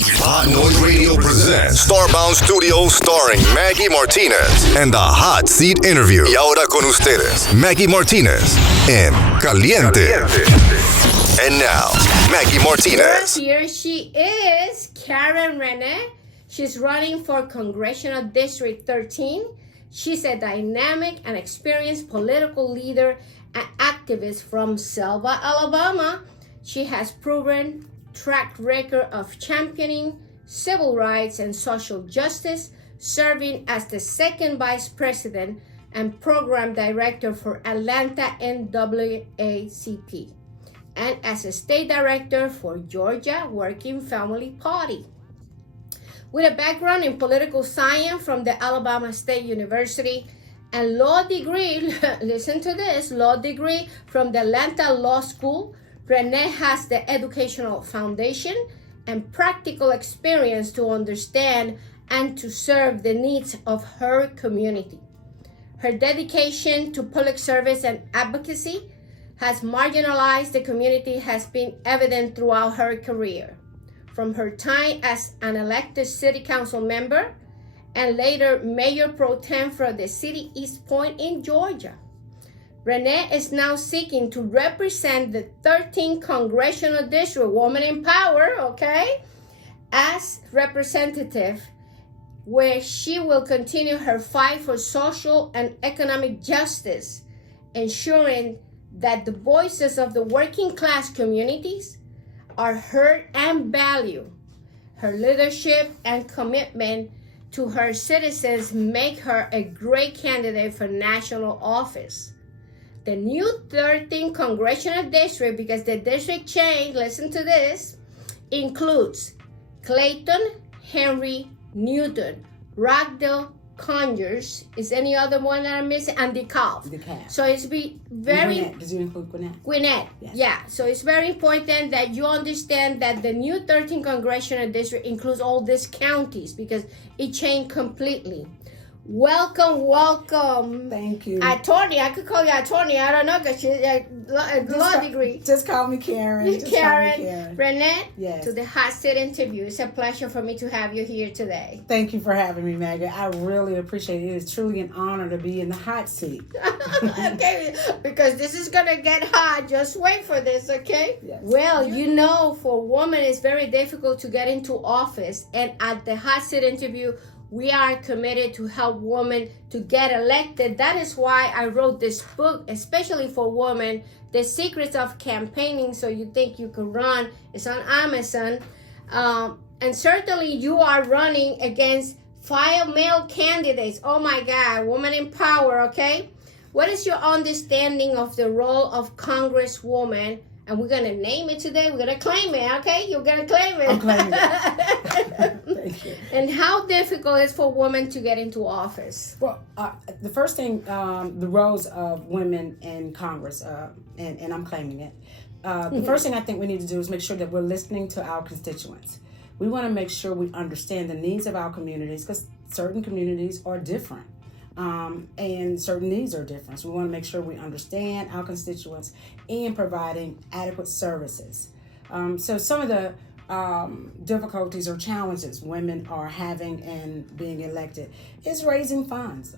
Hot Noise Radio presents Starbound Studios starring Maggy Martinez and the Hot Seat Interview. Y ahora con ustedes, Maggy Martinez en Caliente. And now, Maggy Martinez. Here she is, Karen Renè. She's running for Congressional District 13. She's a dynamic and experienced political leader and activist from Selma, Alabama. She has proven track record of championing civil rights and social justice, serving as the second vice president and program director for Atlanta NAACP, and as a state director for Georgia Working Family Party. With a background in political science from the Alabama State University and law degree, listen to this, law degree from the Atlanta Law School, Renè has the educational foundation and practical experience to understand and to serve the needs of her community. Her dedication to public service and advocacy has marginalized the community has been evident throughout her career, from her time as an elected city council member and later mayor pro tem for the city East Point in Georgia. Renè is now seeking to represent the 13th Congressional District, Woman in Power, okay, as representative, where she will continue her fight for social and economic justice, ensuring that the voices of the working class communities are heard and valued. Her leadership and commitment to her citizens make her a great candidate for national office. The new 13th Congressional District, because the district change, listen to this, includes Clayton, Henry, Newton, Rockdale, Conyers. Is any other one that I'm missing? And DeKalb. DeKalb. So it's very... Gwinnett. Does you include Gwinnett? Gwinnett, yes. Yeah. So it's very important that you understand that the new 13th Congressional District includes all these counties because it changed completely. Welcome. Thank you. Attorney, I could call you attorney. I don't know because she's a law degree. Just call me Karen. Karen. Renè, yes. To the Hot Seat Interview. It's a pleasure for me to have you here today. Thank you for having me, Maggie. I really appreciate it. It is truly an honor to be in the hot seat. Okay, because this is going to get hot. Just wait for this, okay? Yes. Well, you know, for women, it's very difficult to get into office. And at the Hot Seat Interview, we are committed to help women to get elected. That is why I wrote this book, especially for women, The Secrets of Campaigning So You Think You Can Run. It's on Amazon. And certainly you are running against 5 male candidates. Oh my God, Woman in Power, okay? What is your understanding of the role of Congresswoman? And we're going to name it today. We're going to claim it, okay? You're going to claim it. I'm claiming it. Thank you. And how difficult is for women to get into office? Well, the first thing, the roles of women in Congress, and I'm claiming it. The first thing I think we need to do is make sure that we're listening to our constituents. We want to make sure we understand the needs of our communities because certain communities are different. And certain needs are different. So we want to make sure we understand our constituents and providing adequate services. So some of the difficulties or challenges women are having in being elected is raising funds.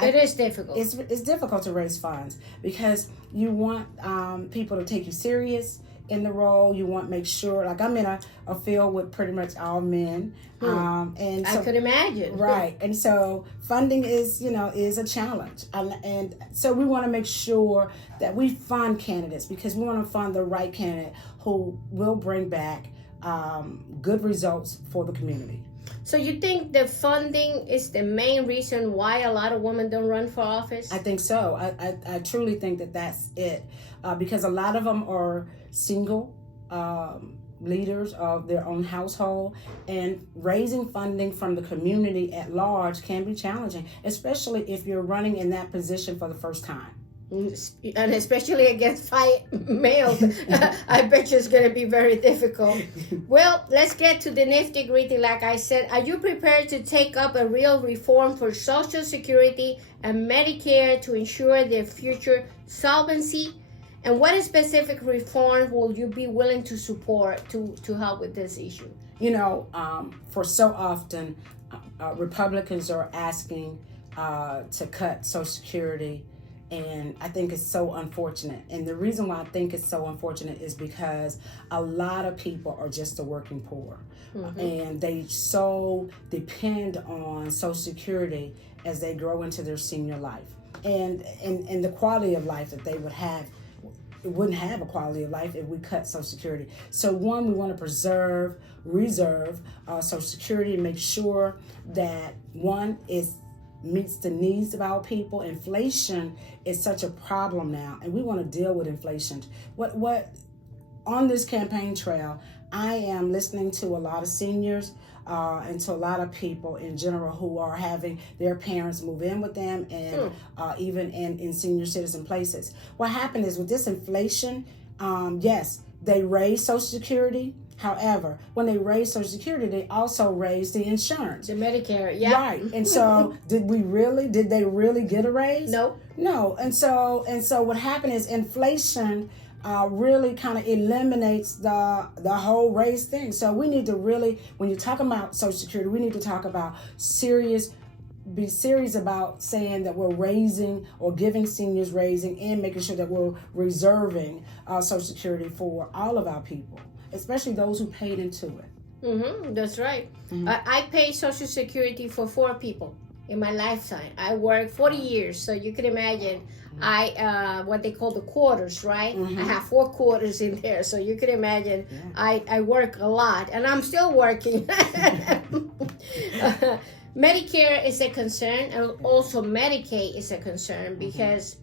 It is difficult. It's difficult to raise funds because you want people to take you serious in the role. You want to make sure, like I'm in a field with pretty much all men. And so, I could imagine. Right. And so funding is a challenge. And so we want to make sure that we fund candidates because we want to fund the right candidate who will bring back good results for the community. So you think the funding is the main reason why a lot of women don't run for office? I think so. I truly think that that's it. Because a lot of them are single leaders of their own household, and raising funding from the community at large can be challenging, especially if you're running in that position for the first time. And especially against 5 males, I bet you it's going to be very difficult. Well, let's get to the nitty-gritty. Like I said, are you prepared to take up a real reform for Social Security and Medicare to ensure their future solvency And what specific reform will you be willing to support to help with this issue? For so often, Republicans are asking to cut Social Security, and I think it's so unfortunate. And the reason why I think it's so unfortunate is because a lot of people are just the working poor, and they so depend on Social Security as they grow into their senior life, and the quality of life that they would have. It wouldn't have a quality of life if we cut Social Security. So one, we want to reserve Social Security and make sure that one meets the needs of our people. Inflation is such a problem now, and we want to deal with inflation. What on this campaign trail, I am listening to a lot of seniors and to a lot of people in general who are having their parents move in with them, and even in senior citizen places. What happened is with this inflation, yes, they raised Social Security. However, when they raised Social Security, they also raised the insurance. The Medicare, yeah. Right. And so did they really get a raise? No. And so what happened is inflation really kind of eliminates the whole race thing. So we need to really, when you're talking about Social Security, we need to talk about be serious about saying that we're raising or giving seniors raising and making sure that we're reserving Social Security for all of our people, especially those who paid into it. That's right. I paid Social Security for 4 people in my lifetime. I worked 40 years, so you can imagine I what they call the quarters, right? I have 4 quarters in there, so you can imagine I work a lot, and I'm still working. Medicare is a concern, and also Medicaid is a concern, because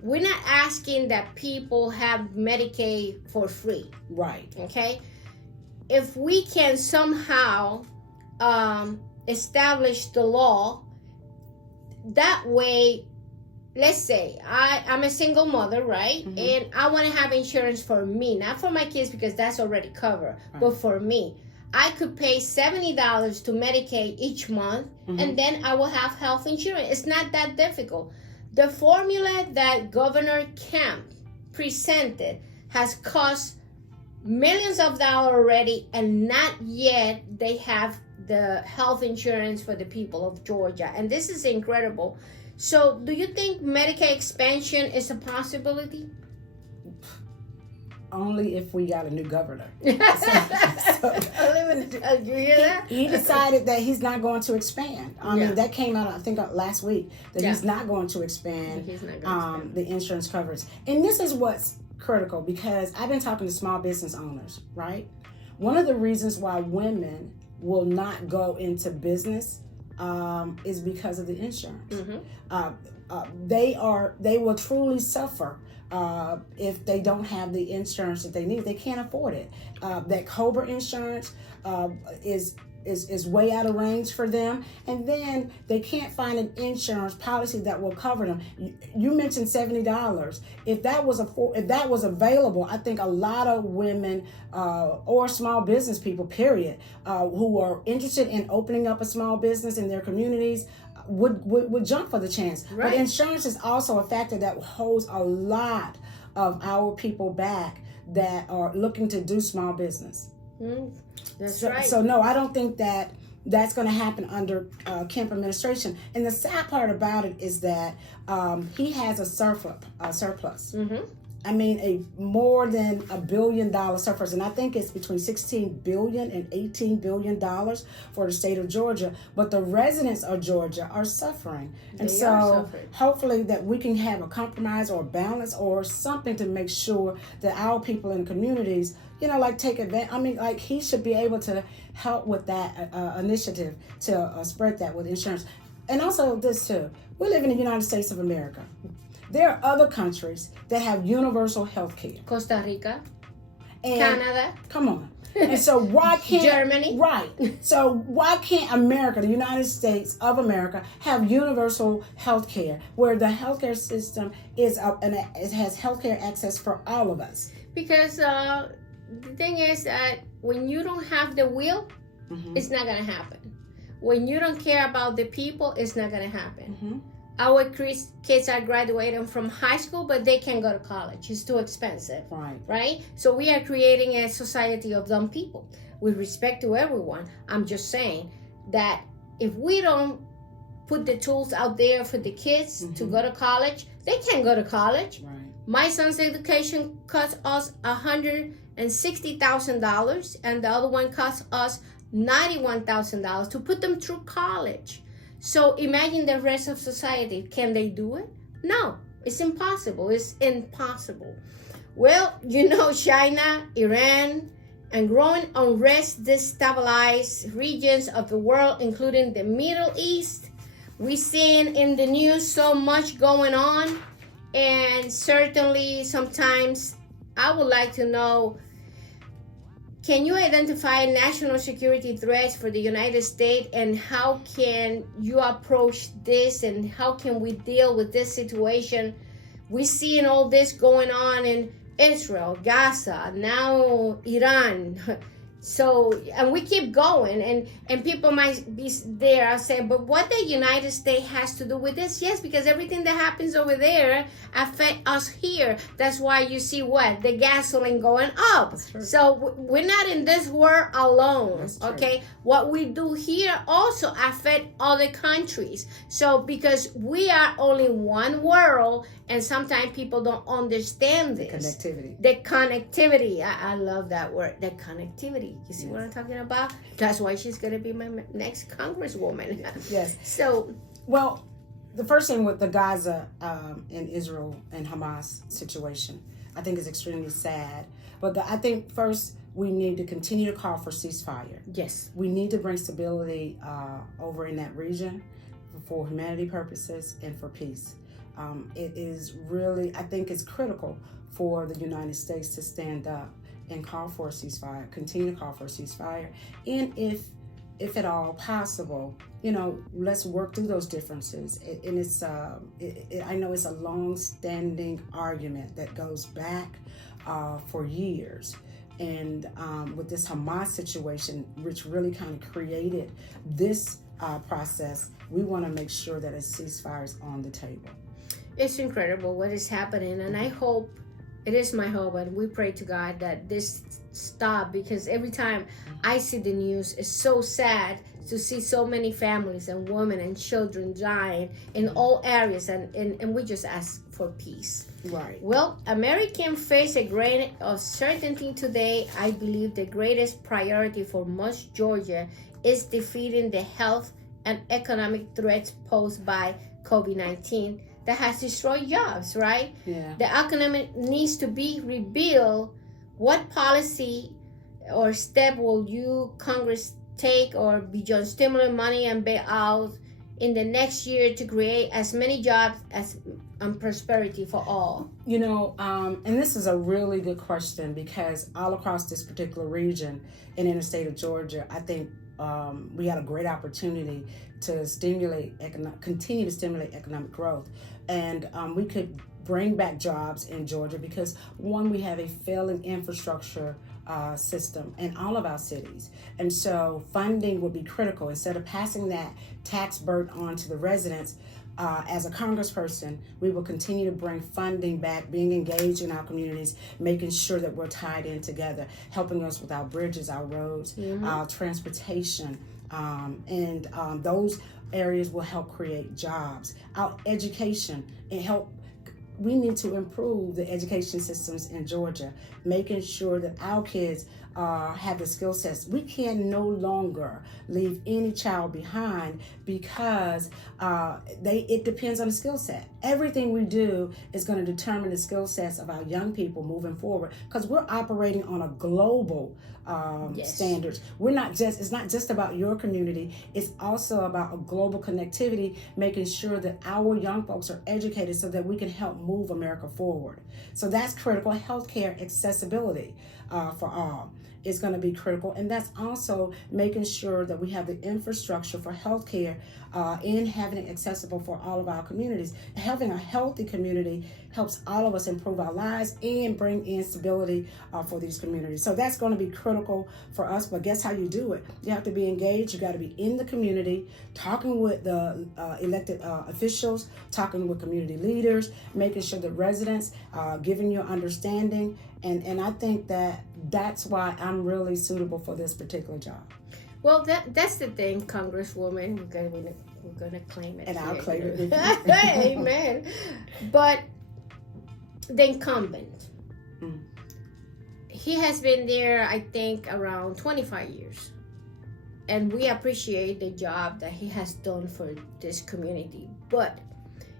we're not asking that people have Medicaid for free. Right. Okay? If we can somehow establish the law, that way, let's say I'm a single mother, right? And I want to have insurance for me, not for my kids because that's already covered, but for me. I could pay $70 to Medicaid each month, and then I will have health insurance. It's not that difficult. The formula that Governor Kemp presented has cost millions of dollars already, and not yet they have the health insurance for the people of Georgia. And this is incredible. So do you think Medicaid expansion is a possibility? Only if we got a new governor. You hear that? He decided that he's not going to expand. I mean, that came out, I think, last week, that he's not going to expand the insurance coverage. And this is what's critical, because I've been talking to small business owners, right? One of the reasons why women will not go into business is because of the insurance. They will truly suffer if they don't have the insurance that they need. They can't afford it. That COBRA insurance is way out of range for them, and then they can't find an insurance policy that will cover them. You mentioned $70. If that was available, I think a lot of women or small business people, period, who are interested in opening up a small business in their communities, would jump for the chance. Right. But insurance is also a factor that holds a lot of our people back that are looking to do small business. That's right. So no, I don't think that that's going to happen under Kemp administration. And the sad part about it is that he has a surplus. I mean, a more than $1 billion surplus, and I think it's between $16 billion and $18 billion for the state of Georgia. But the residents of Georgia are suffering, and so hopefully that we can have a compromise or a balance or something to make sure that our people in communities, take advantage. I mean, he should be able to help with that initiative to spread that with insurance, and also this too. We live in the United States of America. There are other countries that have universal health care. Costa Rica, Canada. Come on. And so why can't... Germany. Right. So why can't America, the United States of America, have universal health care where the healthcare system is up and it has healthcare access for all of us? Because the thing is that when you don't have the will, it's not going to happen. When you don't care about the people, it's not going to happen. our kids are graduating from high school, but they can't go to college. It's too expensive. Right? So we are creating a society of dumb people. With respect to everyone, I'm just saying that if we don't put the tools out there for the kids to go to college, they can't go to college. Right. My son's education cost us $160,000, and the other one cost us $91,000 to put them through college. So imagine the rest of society. Can they do it? No, it's impossible. It's impossible. Well, China, Iran, and growing unrest destabilize regions of the world, including the Middle East. We're seeing in the news so much going on, and certainly sometimes I would like to know, can you identify national security threats for the United States, and how can you approach this, and how can we deal with this situation? We're seeing all this going on in Israel, Gaza, now Iran. So, and we keep going, and people might be there saying, but what the United States has to do with this? Yes, because everything that happens over there affects us here. That's why you see the gasoline going up. So we're not in this world alone, okay? What we do here also affect other countries. So because we are only one world, and sometimes people don't understand this. The connectivity. I love that word, the connectivity. You see what I'm talking about? That's why she's going to be my next congresswoman. Yes. So, well, the first thing with the Gaza and Israel and Hamas situation, I think is extremely sad. But I think first we need to continue to call for ceasefire. Yes. We need to bring stability over in that region for humanity purposes and for peace. It is really, I think it's critical for the United States to stand up and call for a ceasefire, continue to call for a ceasefire. And if at all possible, let's work through those differences. And it's, I know it's a long-standing argument that goes back for years. And with this Hamas situation, which really kind of created this process, we want to make sure that a ceasefire is on the table. It's incredible what is happening, and I hope, it is my hope, and we pray to God that this stop, because every time I see the news, it's so sad to see so many families and women and children dying in all areas, and we just ask for peace. Right. Well, Americans face a grain of certainty today. I believe the greatest priority for most Georgia is defeating the health and economic threats posed by COVID-19 that has destroyed jobs, right? Yeah. The economy needs to be rebuilt. What policy or step will you, Congress, take or beyond stimulus money and bailout in the next year to create as many jobs and prosperity for all? And this is a really good question, because all across this particular region and in the state of Georgia, I think we had a great opportunity to continue to stimulate economic growth. And we could bring back jobs in Georgia because, one, we have a failing infrastructure system in all of our cities. And so funding would be critical. Instead of passing that tax burden on to the residents, as a congressperson, we will continue to bring funding back, being engaged in our communities, making sure that we're tied in together, helping us with our bridges, our roads, our transportation, and those areas will help create jobs. Our education and we need to improve the education systems in Georgia, making sure that our kids have the skill sets. We can no longer leave any child behind because it depends on the skill set. Everything we do is going to determine the skill sets of our young people moving forward, because we're operating on a global standards. It's not just about your community. It's also about a global connectivity, making sure that our young folks are educated so that we can help move America forward. So that's critical. Healthcare accessibility for all is going to be critical. And that's also making sure that we have the infrastructure for healthcare and having it accessible for all of our communities. Having a healthy community helps all of us improve our lives and bring in stability for these communities. So that's going to be critical for us. But guess how you do it? You have to be engaged. You got to be in the community, talking with the elected officials, talking with community leaders, making sure that residents giving you understanding. And I think that's why I'm really suitable for this particular job. Well, that's the thing, Congresswoman. We're gonna claim it. And I'll claim it. Amen. But the incumbent, he has been there, I think, around 25 years. And we appreciate the job that he has done for this community. But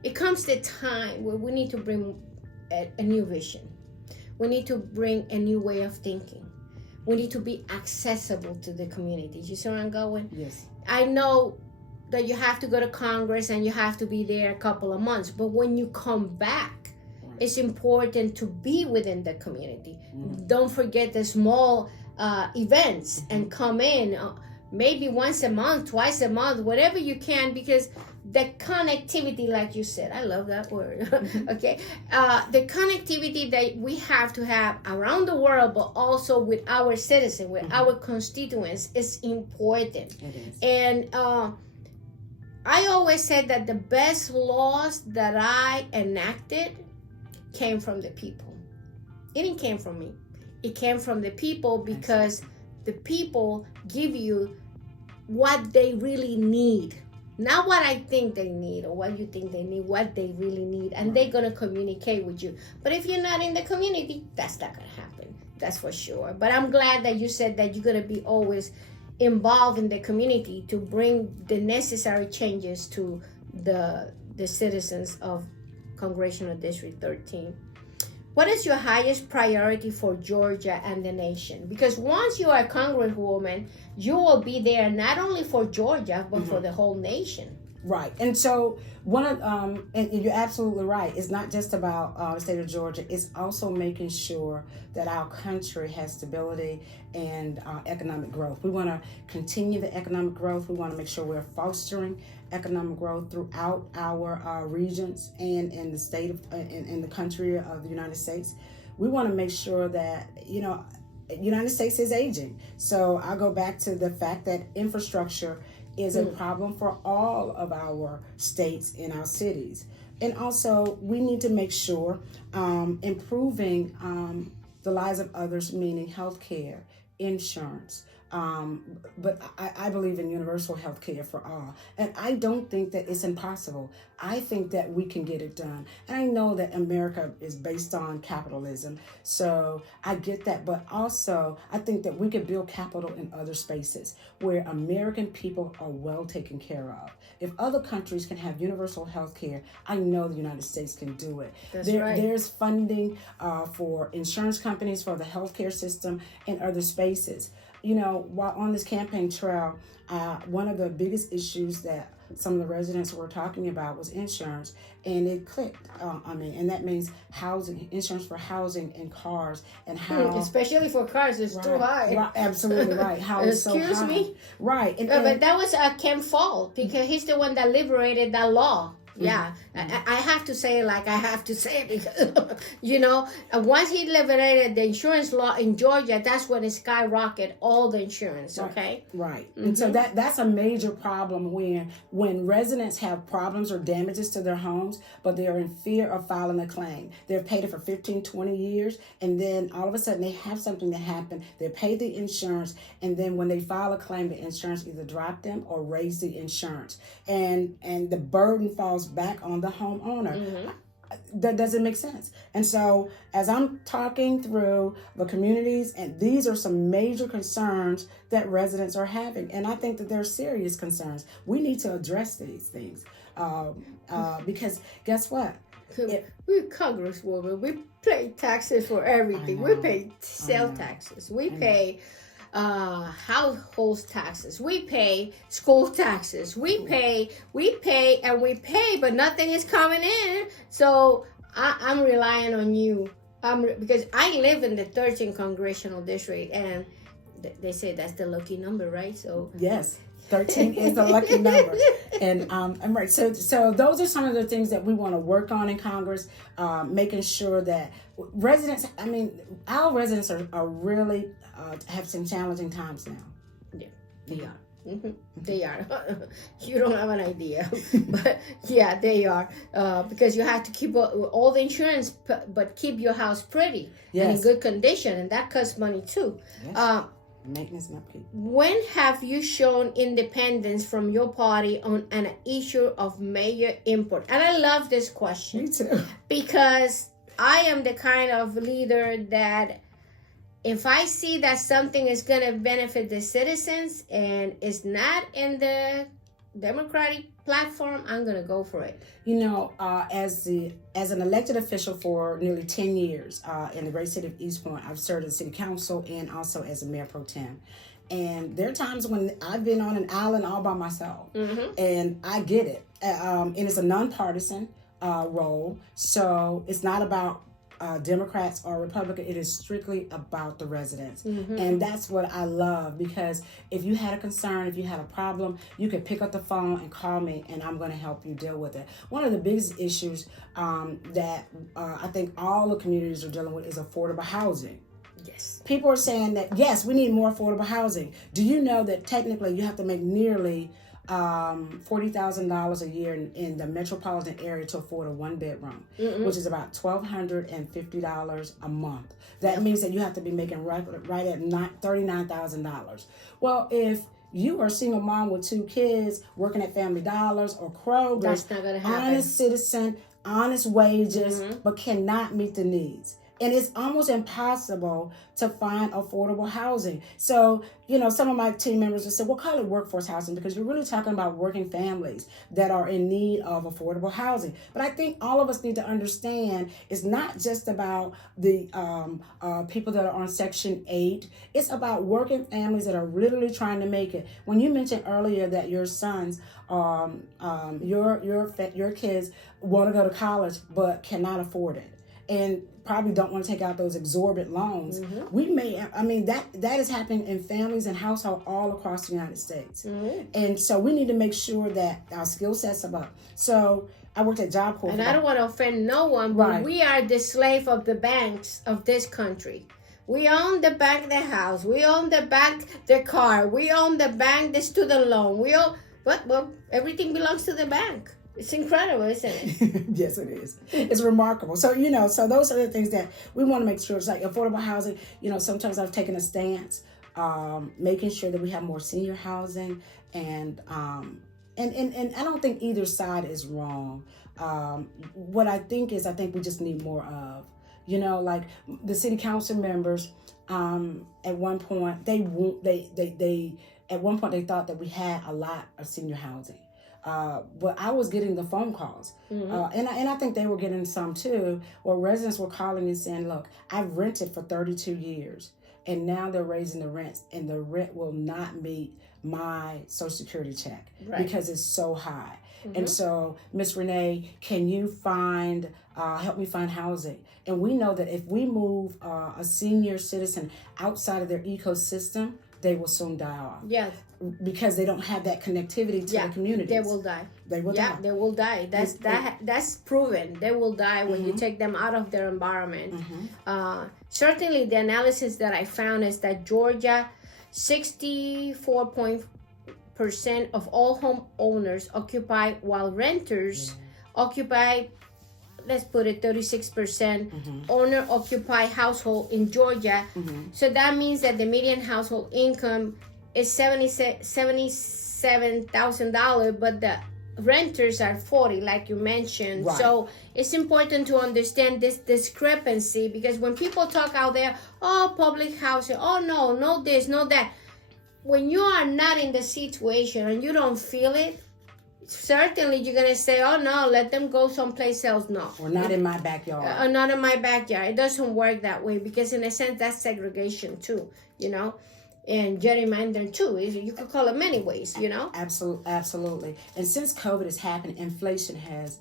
it comes the time where we need to bring a new vision. We need to bring a new way of thinking. We need to be accessible to the community. You see where I'm going? Yes. I know that you have to go to Congress and you have to be there a couple of months, but when you come back, it's important to be within the community. Don't forget the small events and come in maybe once a month, twice a month, whatever you can, because the connectivity, like you said, I love that word, okay? The connectivity that we have to have around the world, but also with our citizens, with our constituents, is important. It is. And I always said that the best laws that I enacted came from the people. It didn't came from me. It came from the people, because the people give you what they really need. Not what I think they need or what you think they need, what they really need. And they're going to communicate with you. But if you're not in the community, that's not going to happen. That's for sure. But I'm glad that you said that you're going to be always involved in the community to bring the necessary changes to the citizens of Congressional District 13. What is your highest priority for Georgia and the nation? Because once you are a congresswoman, you will be there not only for Georgia, but for the whole nation. Right. And so one of and you're absolutely right. It's not just about the state of Georgia. It's also making sure that our country has stability and economic growth. We want to continue the economic growth. We want to make sure we're fostering economic growth throughout our regions and in the state of in the country of the United States. We want to make sure that, United States is aging. So I'll go back to the fact that infrastructure is a problem for all of our states and our cities. And also, we need to make sure improving the lives of others, meaning healthcare, insurance. But I believe in universal health care for all. And I don't think that it's impossible. I think that we can get it done. And I know that America is based on capitalism. So I get that. But also, I think that we can build capital in other spaces where American people are well taken care of. If other countries can have universal health care, I know the United States can do it. That's right. There's funding for insurance companies, for the healthcare system, and other spaces. While on this campaign trail, one of the biggest issues that some of the residents were talking about was insurance, and it clicked. And that means housing, insurance for housing and cars, and how especially for cars, it's too high. Right, absolutely right. How it's so high. Excuse me. Right, but that was Ken Fall, because he's the one that liberated that law. Yeah, I have to say it like I have to say it, because, once he liberated the insurance law in Georgia, that's when it skyrocketed all the insurance, okay? Right. And so that's a major problem when residents have problems or damages to their homes, but they're in fear of filing a claim. They've paid it for 15, 20 years, and then all of a sudden they have something that happened. They paid the insurance, and then when they file a claim, the insurance either dropped them or raised the insurance. And the burden falls back on the homeowner. That doesn't make sense. And so as I'm talking through the communities, and these are some major concerns that residents are having, and I think that they're serious concerns. We need to address these things because guess what? We're Congresswoman. We pay taxes for everything. We pay sales taxes. We pay household taxes. We pay school taxes. We pay, but nothing is coming in. So I'm relying on you. Because I live in the 13th Congressional District, and they say that's the lucky number, right? So yes, 13 is the lucky number. And I'm right. So those are some of the things that we want to work on in Congress, making sure that residents, our residents are really have some challenging times now. Yeah, they are. Mm-hmm. They are. You don't have an idea, but yeah, they are. Because you have to keep all the insurance, but keep your house pretty and in good condition, and that costs money too. Yes. Maintenance not paid. When have you shown independence from your party on an issue of major import? And I love this question. Me too. Because I am the kind of leader that if I see that something is going to benefit the citizens and it's not in the Democratic platform, I'm going to go for it. As an elected official for nearly 10 years in the great city of East Point, I've served as city council and also as a mayor pro tem. And there are times when I've been on an island all by myself, and I get it. And it's a nonpartisan role, so it's not about Democrats or Republican. It is strictly about the residents. And that's what I love, because if you had a concern, if you had a problem, you could pick up the phone and call me, and I'm going to help you deal with it. One of the biggest issues that I think all the communities are dealing with is affordable housing. Yes. People are saying that, yes, we need more affordable housing. Do you know that technically you have to make nearly $40,000 a year in the metropolitan area to afford a one-bedroom, which is about $1,250 a month. That means that you have to be making right at $39,000. Well, if you are a single mom with 2 kids working at Family Dollars or Kroger's, that's not gonna happen. Honest citizen, honest wages, but cannot meet the needs. And it's almost impossible to find affordable housing. So, some of my team members have said, well, call it workforce housing, because you're really talking about working families that are in need of affordable housing. But I think all of us need to understand it's not just about the people that are on Section 8. It's about working families that are literally trying to make it. When you mentioned earlier that your sons, your kids want to go to college but cannot afford it, and probably don't want to take out those exorbitant loans. That is happening in families and households all across the United States. And so we need to make sure that our skill sets are up. So I worked at Job Corps. And I don't want to offend no one, but we are the slave of the banks of this country. We own the bank, the house. We own the bank, the car. We own the bank, the student loan. Well, everything belongs to the bank. It's incredible, isn't it? Yes, it is. It's remarkable. So, so those are the things that we want to make sure. It's like affordable housing. Sometimes I've taken a stance, making sure that we have more senior housing, and I don't think either side is wrong. What I think we just need more of. Like the city council members, at one point they thought that we had a lot of senior housing. But I was getting the phone calls, and I think they were getting some too, where residents were calling and saying, look, I've rented for 32 years, and now they're raising the rents, and the rent will not meet my Social Security check because it's so high. And so, Miss Renè, can you help me find housing? And we know that if we move a senior citizen outside of their ecosystem, they will soon die off. Yes. Because they don't have that connectivity to the community. They will die. They will die. They will die. That's proven. They will die when you take them out of their environment. Certainly, the analysis that I found is that Georgia, 64% of all homeowners occupy, while renters occupy, let's put it 36% owner-occupied household in Georgia. So that means that the median household income is $77,000, but the renters are 40, like you mentioned. Right. So it's important to understand this discrepancy, because when people talk out there, oh, public housing, oh, no this, no that. When you are not in the situation and you don't feel it, certainly you're going to say, oh, no, let them go someplace else. No. Or not in my backyard. Not in my backyard. It doesn't work that way, because in a sense, that's segregation too, and gerrymandering too. You could call it many ways, Absolutely. And since COVID has happened, inflation has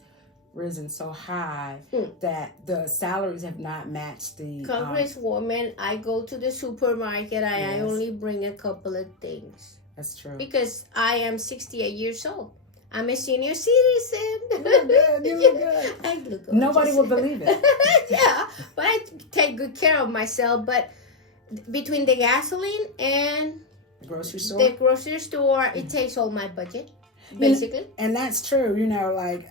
risen so high that the salaries have not matched the Congresswoman, I go to the supermarket and I Yes. only bring a couple of things That's true. because I am 68 years old. I'm a senior citizen. You look good. You look good. I look gorgeous. Nobody will believe it. Yeah, but I take good care of myself. But between the gasoline and Grocery store. the grocery store, it takes all my budget, basically. And that's true. You know, like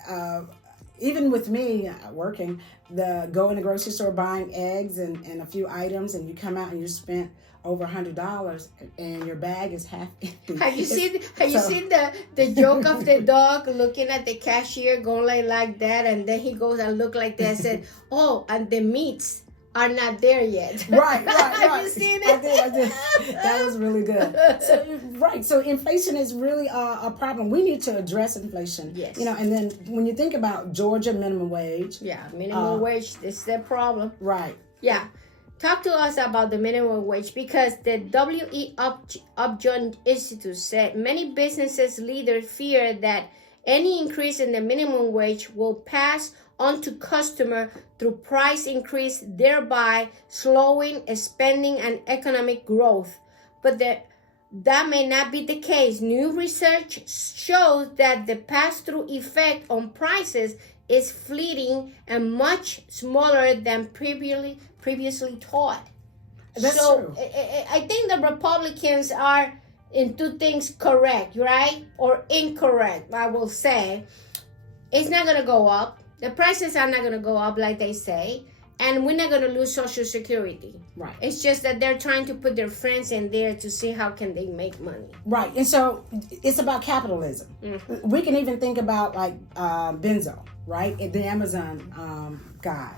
even with me working, go in the grocery store buying eggs and a few items, and you come out and you spent over $100, and your bag is half empty. Have you seen the joke of the dog looking at the cashier going like that, and then he goes and look like that and said, "Oh, and the meats are not there yet." Right. Have you seen it? I did. That was really good. So inflation is really a problem. We need to address inflation. Yes. You know, and then when you think about Georgia minimum wage. Yeah, minimum wage is the problem. Right. Yeah. Talk to us about the minimum wage, because the W.E. Upjohn Institute said many businesses leaders fear that any increase in the minimum wage will pass on to customer through price increase, thereby slowing spending and economic growth. But that may not be the case. New research shows that the pass-through effect on prices is fleeting and much smaller than previously thought. That's so true. I think the Republicans are in two things correct, right? Or incorrect, I will say. It's not going to go up. The prices are not going to go up like they say. And we're not going to lose Social Security. Right. It's just that they're trying to put their friends in there to see how can they make money. Right. And so it's about capitalism. Mm-hmm. We can even think about like Benzo, right? The Amazon guy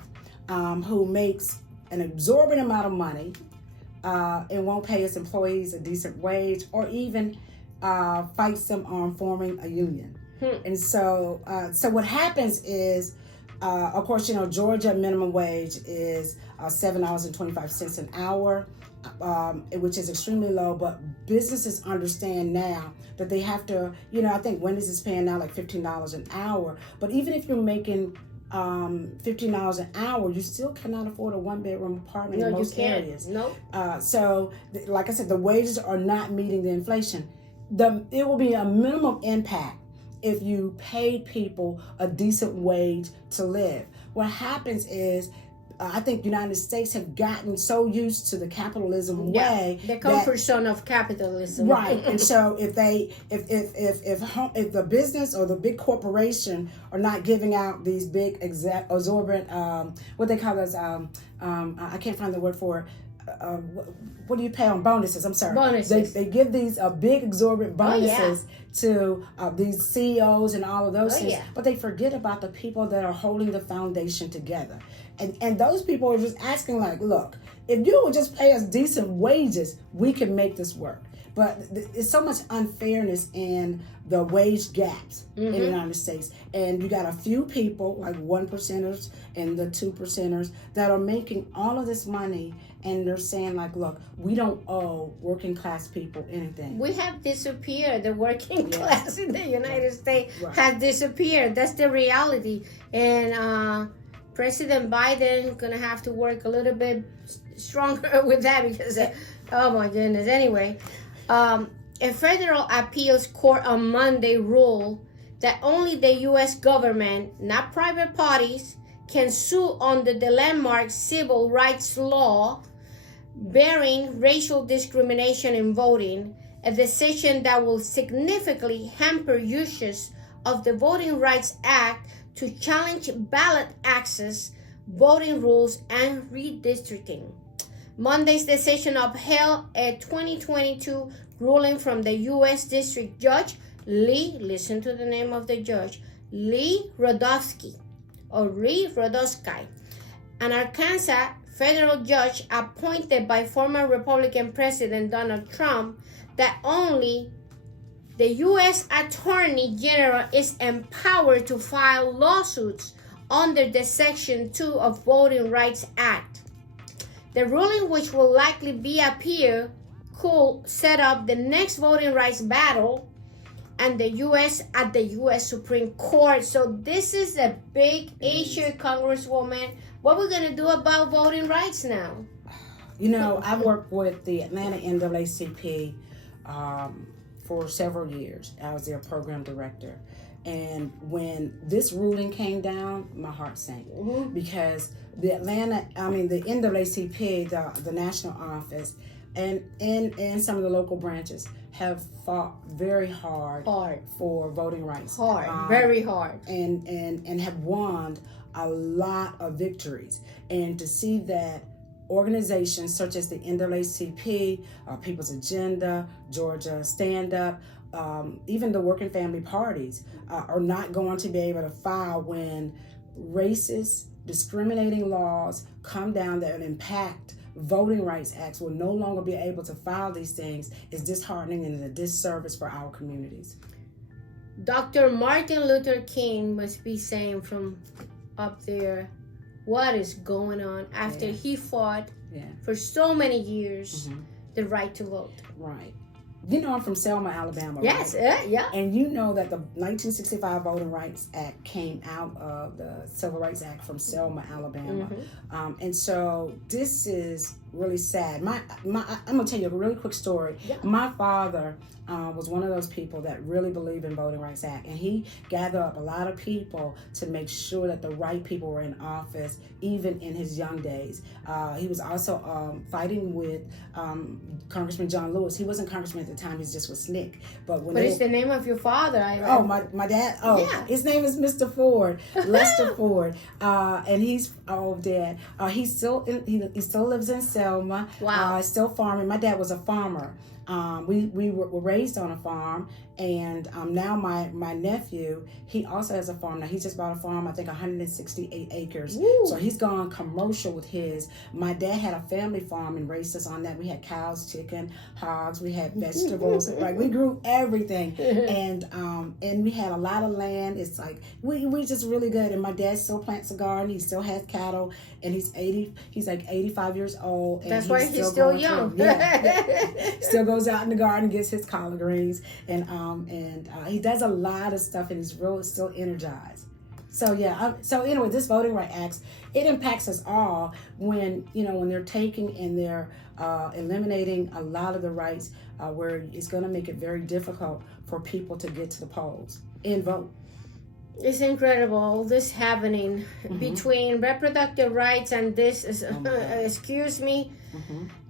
who makes an exorbitant amount of money and won't pay his employees a decent wage, or even fights them on forming a union. And so what happens is, of course, you know, Georgia minimum wage is $7.25 an hour, which is extremely low. But businesses understand now that they have to, you know, I think Wendy's is paying now like $15 an hour. But even if you're making $15 an hour, you still cannot afford a one-bedroom apartment in most areas. Nope. So, like I said, the wages are not meeting the inflation. It will be a minimum impact if you paid people a decent wage to live. What happens is, I think United States have gotten so used to the capitalism way, the comfort zone of capitalism, right? And so if the business or the big corporation are not giving out these big exorbitant, what they call those, I can't find the word for it. What do you pay on bonuses? I'm sorry. Bonuses. They give these big exorbitant bonuses to these CEOs and all of those things, but they forget about the people that are holding the foundation together. And those people are just asking like, look, if you would just pay us decent wages, we can make this work. But it's so much unfairness in the wage gaps in the United States. And you got a few people, like 1%ers and the 2%ers, that are making all of this money, and they're saying like, look, we don't owe working class people anything. We have disappeared. The working class in the United States has disappeared. That's the reality. And President Biden is going to have to work a little bit stronger with that because, oh my goodness. Anyway, a federal appeals court on Monday ruled that only the U.S. government, not private parties, can sue under the landmark civil rights law bearing racial discrimination in voting, a decision that will significantly hamper uses of the Voting Rights Act to challenge ballot access, voting rules, and redistricting. Monday's decision upheld a 2022 ruling from the U.S. District Judge listen to the name of the judge, Lee Rodofsky, an Arkansas federal judge appointed by former Republican President Donald Trump, that only the U.S. Attorney General is empowered to file lawsuits under the Section 2 of Voting Rights Act. The ruling, which will likely be appealed, could set up the next voting rights battle and the U.S. at the U.S. Supreme Court. So this is a big issue, Congresswoman. What we're going to do about voting rights now? You know, I've worked with the Atlanta NAACP for several years. I was their program director. And when this ruling came down, my heart sank. Because the NAACP, the national office, and some of the local branches have fought very hard for voting rights. Very hard. And have won a lot of victories. And to see that organizations such as the NAACP, People's Agenda, Georgia Stand Up, even the working family parties are not going to be able to file when racist, discriminating laws come down that impact voting rights acts, will no longer be able to file these things, is disheartening and a disservice for our communities. Dr. Martin Luther King must be saying from up there, what is going on after he fought for so many years the right to vote. Right. You know I'm from Selma, Alabama, yes, right? Yeah. And you know that the 1965 Voting Rights Act came out of the Civil Rights Act from Selma, Alabama. And so this is really sad. I'm going to tell you a really quick story. Yeah. My father was one of those people that really believed in Voting Rights Act. And he gathered up a lot of people to make sure that the right people were in office, even in his young days. He was also fighting with Congressman John Lewis. He wasn't congressman at the time, he just was SNCC. But it's the name of your father. My dad. His name is Mr. Ford, Lester Ford. And he's dead. He still lives in Selma. Wow. Still farming. My dad was a farmer. We were raised on a farm, and now my nephew, he also has a farm. Now, he just bought a farm, I think 168 acres. Woo. So he's gone commercial with his. My dad had a family farm and raised us on that. We had cows, chicken, hogs, we had vegetables. Right, we grew everything. And we had a lot of land. It's like we just really good. And my dad still plants a garden. He still has cattle, and he's like 85 years old. And that's why he's still young. Still goes out in the garden, gets his collard greens, and he does a lot of stuff, and he's still energized. So so anyway, this Voting Rights Act, it impacts us all when they're taking and they're eliminating a lot of the rights, where it's going to make it very difficult for people to get to the polls and vote. It's incredible, this happening between reproductive rights and this is, excuse me.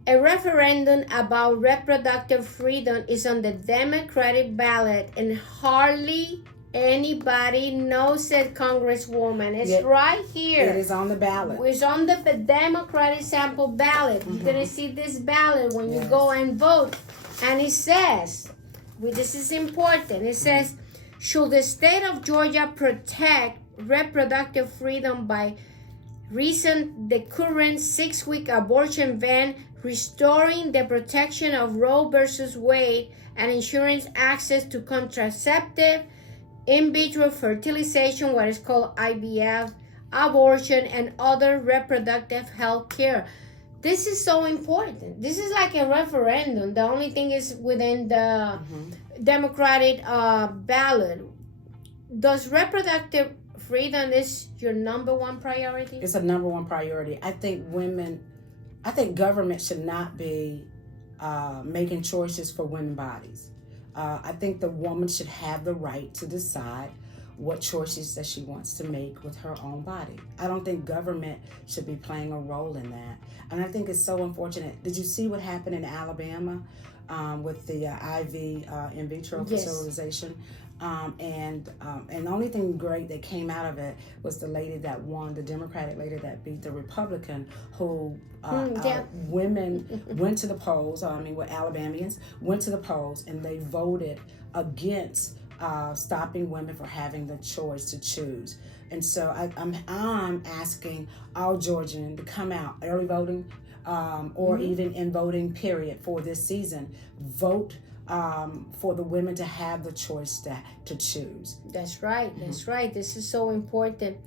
A referendum about reproductive freedom is on the Democratic ballot, and hardly anybody knows it, Congresswoman. It's right here. It is on the ballot. It's on the Democratic sample ballot. You're going to see this ballot when you go and vote. And it says, this is important, it says, should the state of Georgia protect reproductive freedom by the current 6-week abortion ban, restoring the protection of Roe versus Wade, and ensuring access to contraceptive, in vitro fertilization, what is called IVF, abortion, and other reproductive health care. This is so important. This is like a referendum. The only thing is within the Democratic ballot. Does reproductive freedom is your number one priority? It's a number one priority. I think government should not be making choices for women's bodies. I think the woman should have the right to decide what choices that she wants to make with her own body. I don't think government should be playing a role in that. And I think it's so unfortunate. Did you see what happened in Alabama with the IV in vitro fertilization? And the only thing great that came out of it was the lady that won, the Democratic lady that beat the Republican, who women went to the polls, Alabamians went to the polls, and they voted against stopping women from having the choice to choose. And so I'm asking all Georgians to come out early voting, or even in voting period for this season, vote for the women to have the choice to choose. That's right. That's right. This is so important.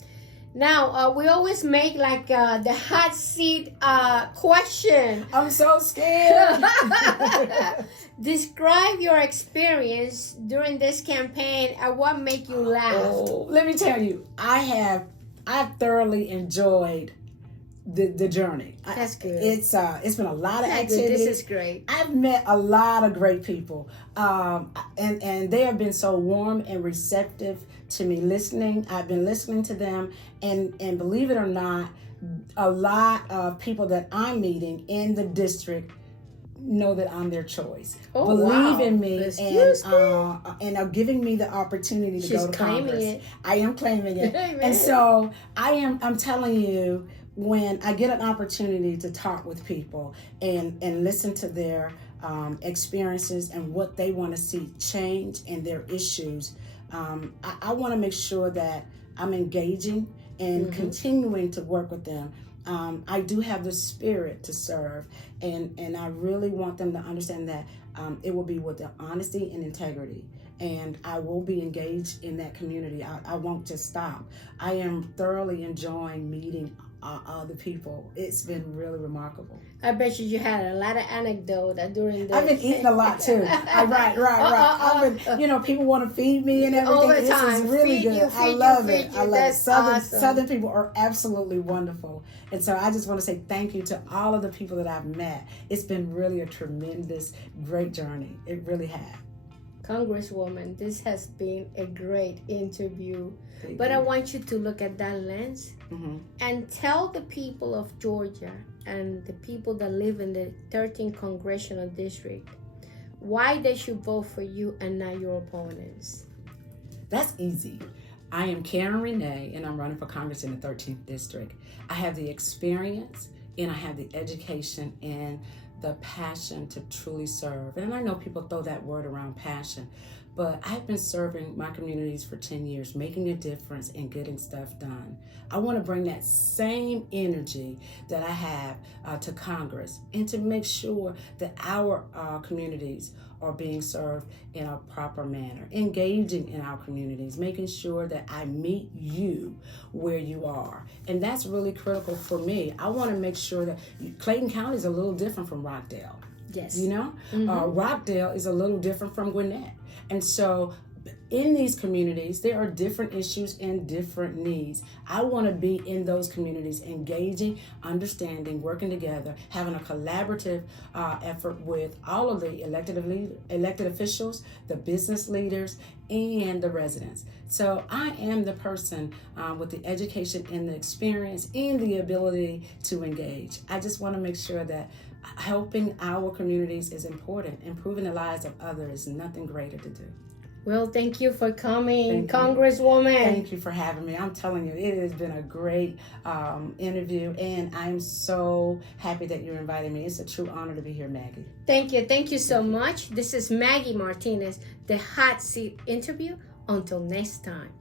Now, we always make like the hot seat question. I'm so scared. Describe your experience during this campaign and what made you laugh. Oh, let me tell you, I thoroughly enjoyed the journey. That's good. It's been a lot of That's activity. good. This is great. I've met a lot of great people, and they have been so warm and receptive to me listening. I've been listening to them, and believe it or not, a lot of people that I'm meeting in the district know that I'm their choice. Oh, believe wow. in me, Excuse and are giving me the opportunity to She's go to claiming Congress. it. I am claiming it. Amen. And so I'm telling you, when I get an opportunity to talk with people and listen to their experiences and what they want to see change in their issues, I want to make sure that I'm engaging and continuing to work with them. I do have the spirit to serve, and I really want them to understand that it will be with the honesty and integrity, and I will be engaged in that community. I won't just stop. I am thoroughly enjoying meeting other people. It's been really remarkable. I bet you had a lot of anecdote during the... I've been eating a lot too. Right. I've been, people want to feed me and everything. All the This time. is really Feed good. you, I feed love you, it. feed you. I love That's it. awesome. Southern people are absolutely wonderful. And so I just want to say thank you to all of the people that I've met. It's been really a tremendous, great journey. It really has. Congresswoman, this has been a great interview. But I want you to look at that lens and tell the people of Georgia and the people that live in the 13th Congressional District why they should vote for you and not your opponents. That's easy. I am Karen Renè, and I'm running for Congress in the 13th District. I have the experience, and I have the education and the passion to truly serve. And I know people throw that word around, passion, but I've been serving my communities for 10 years, making a difference and getting stuff done. I want to bring that same energy that I have to Congress and to make sure that our communities are being served in a proper manner, engaging in our communities, making sure that I meet you where you are. And that's really critical for me. I want to make sure that Clayton County is a little different from Rockdale. Yes. You know, Rockdale is a little different from Gwinnett. And so in these communities, there are different issues and different needs. I want to be in those communities, engaging, understanding, working together, having a collaborative effort with all of the elected officials, the business leaders, and the residents. So I am the person with the education and the experience and the ability to engage. I just want to make sure that helping our communities is important. Improving the lives of others is nothing greater to do. Well, thank you for coming, Thank you. Congresswoman. Thank you for having me. I'm telling you, it has been a great interview, and I'm so happy that you invited me. It's a true honor to be here, Maggie. Thank you. Thank you so much. This is Maggy Martinez, the Hot Seat Interview. Until next time.